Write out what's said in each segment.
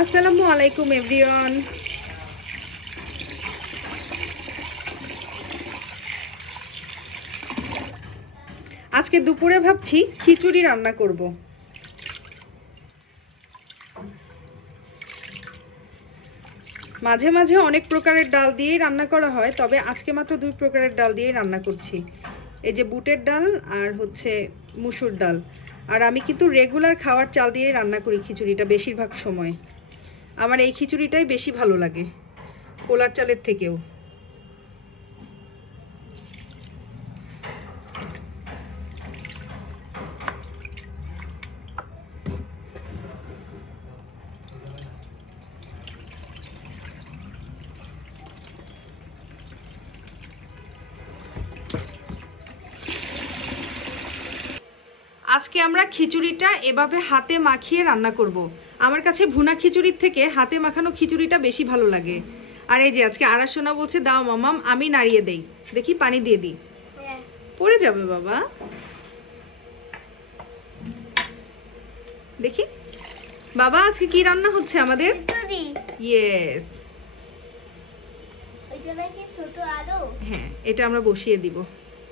আসসালামু আলাইকুম এভরিওয়ান। আজকে দুপুরে ভাবছি খিচুড়ি রান্না করব। মাঝে মাঝে অনেক প্রকারের ডাল দিয়েই রান্না করা হয়, তবে আজকে মাত্র 2 প্রকারের ডাল দিয়েই রান্না করছি। এই যে বুটের ডাল আর হচ্ছে মুসুর ডাল। আর আমি কিন্তু রেগুলার খাওয়ার চাল দিয়েই রান্না করি খিচুড়িটা বেশিরভাগ সময়। আমার এই খিচুড়িটাই বেশি ভালো লাগে পোলার চালের থেকেও। আজকে আমরা খিচুড়িটা এভাবে হাতে মাখিয়ে রান্না করব। আমার কাছে ভুনা খিচুড়ির থেকে হাতে মাখানো খিচুড়িটা বেশি ভালো লাগে। আর এই যে আজকে আরাসোনা বলছে দাও মামাম, আমি নাড়িয়ে দেই। দেখি পানি দিয়ে দিই, পড়ে যাবে বাবা। দেখি বাবা আজকে কি রান্না হচ্ছে আমাদের? ইয়েস, হ্যাঁ এটা আমরা বসিয়ে দিব।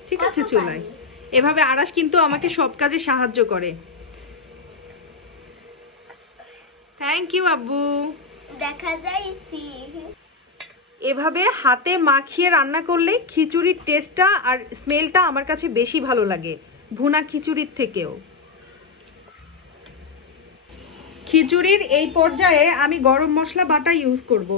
ঠিক আছে চুলায়। এভাবে আরাস কিন্তু আমাকে সব কাজে সাহায্য করে। থ্যাংক ইউ আব্বু। দেখা যাইছি এভাবে হাতে মাখিয়ে রান্না করলে খিচুড়ির টেস্টটা আর স্মেলটা আমার কাছে বেশি ভালো লাগে ভুনা খিচুড়ির থেকেও। খিচুড়ির এই পর্যায়ে আমি গরম মশলা বাটা ইউজ করব।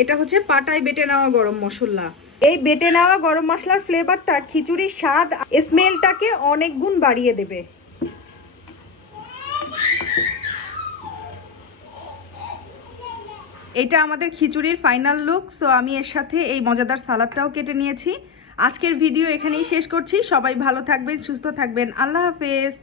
এটা হচ্ছে পাটায় বেটে নেওয়া গরম মশলা। এই বেটে নেওয়া গরম মশলার ফ্লেভারটা খিচুড়ির স্বাদ স্মেলটাকে অনেক গুণ বাড়িয়ে দেবে। এটা আমাদের খিচুড়ির ফাইনাল লুক। সো আমি এর সাথে এই মজাদার সালাদটাও কেটে নিয়েছি। আজকের ভিডিও এখানেই শেষ করছি। সবাই ভালো থাকবেন, সুস্থ থাকবেন। আল্লাহ হাফেজ।